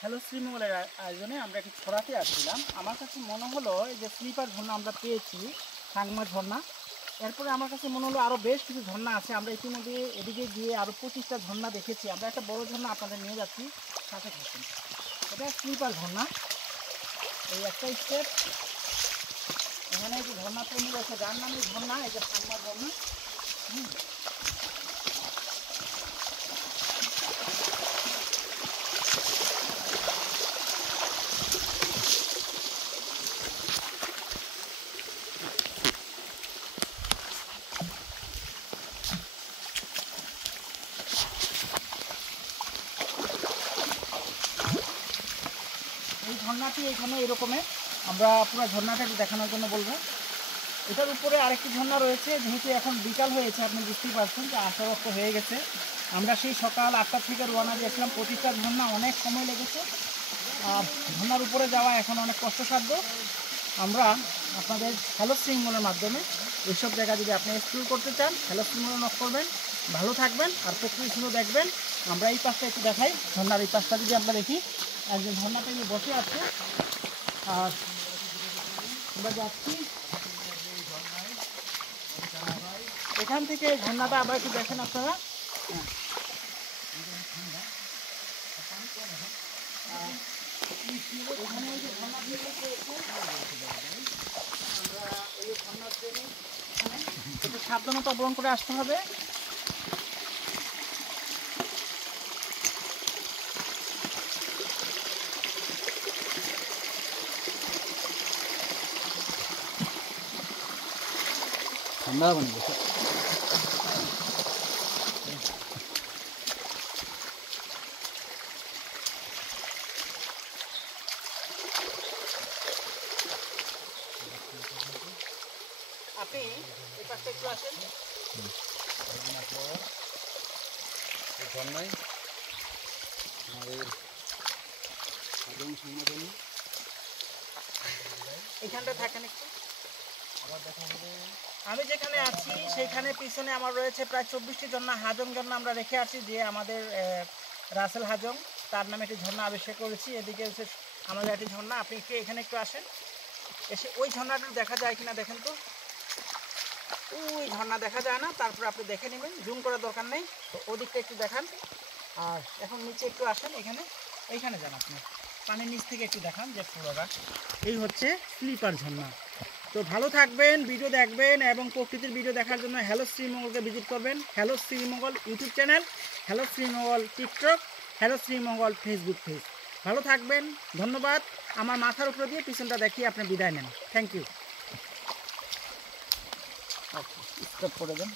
Hello শ্রীমঙ্গলের আয়োজনে আমরা একটি ছড়াতে আসছিলাম। আমার কাছে মনে হলো যে স্লিপার ঝর্ণা আমরা পেয়েছি, সাংমা ঝর্ণা। এরপরে আমার কাছে মনে হলো আরও বেশ কিছু ঝর্ণা আছে। আমরা ইতিমধ্যে এদিকে গিয়ে আরও 25টা ঝর্ণা দেখেছি। আমরা একটা বড় ঝর্ণা আপনাদের নিয়ে যাচ্ছি, সাথে থাকুন। এটা স্লিপার ঝর্ণা, এই একটা স্টেপ। এখানে যে ঝর্ণা তৈরি রয়েছে যার নামে ঝর্ণা, এই যে সাংমা ঝর্ণা। এই ঝর্ণাটি এখানে এরকমের, আমরা পুরো ঝর্ণাটা দেখানোর জন্য বলবো। এটার উপরে আরেকটি ঝর্ণা রয়েছে। যেহেতু এখন বিকাল হয়েছে, আপনি বুঝতেই পারছেন যে আশারক্ত হয়ে গেছে। আমরা সেই সকাল 8টা থেকে রওনা দিয়েছিলাম। 25টা ঝর্ণা, অনেক সময় লেগেছে। আর ঝর্ণার উপরে যাওয়া এখন অনেক কষ্টসাধ্য। আমরা আপনাদের হ্যালো শ্রীমঙ্গলের মাধ্যমে এইসব জায়গা যদি আপনি এক্সপ্লোর করতে চান, হ্যালো শ্রীমঙ্গল নক করবেন। ভালো থাকবেন আর প্রকৃতি সুন্দর দেখবেন। আমরা এই পাশটা একটু দেখাই, ঝর্ণার এই পাশটা যদি আমরা দেখি, একজন ঝর্ণাতে নিয়ে বসে আছে। আর আমরা যাচ্ছি এখান থেকে ঝর্ণাটা আবার একটু দেখেন আপনারা। এখানে এই যে ঝর্ণা দিয়ে আমরা এই ঝর্ণার জন্য একটু সাবধানতা অবলম্বন করে আসতে হবে। ঠান্ডা হবে না বসে। আপনি এই পাশটা একটু আসেন। ঝর্ণায় আমাদের এখানটা থাকেন একটু। আমি যেখানে আছি সেইখানে পিছনে আমার রয়েছে প্রায় 24টি ঝর্ণা, হাজং ঝর্ণা আমরা রেখে আসি, যে আমাদের রাসেল হাজং, তার নামে একটি ঝর্ণা আবিষ্কার করেছি। এদিকে হচ্ছে আমাদের একটি ঝর্ণা। আপনি একটু এখানে একটু আসেন, এসে ওই ঝর্ণাটা দেখা যায় কিনা দেখেন তো। ওই ঝর্ণা দেখা যায় না, তারপর আপনি দেখে নেবেন, জুম করার দরকার নেই। তো ওদিকটা একটু দেখান। আর এখন নিচে একটু আসেন, এইখানে যান আপনি, পানির নিচ থেকে একটু দেখান যে পুরোটা। এই হচ্ছে স্লিপার ঝর্ণা। তো ভালো থাকবেন, ভিডিও দেখবেন এবং প্রকৃতির ভিডিও দেখার জন্য হ্যালো শ্রীমঙ্গলকে ভিজিট করবেন। Hello Sreemangal YouTube channel, hello Sreemangal TikTok, hello Sreemangal Facebook page. ভালো থাকবেন, ধন্যবাদ। আমার মাথার উপরে দিয়ে পিছনটা দেখিয়ে আপনি বিদায় নেন। Thank you. স্টপ করে দেন।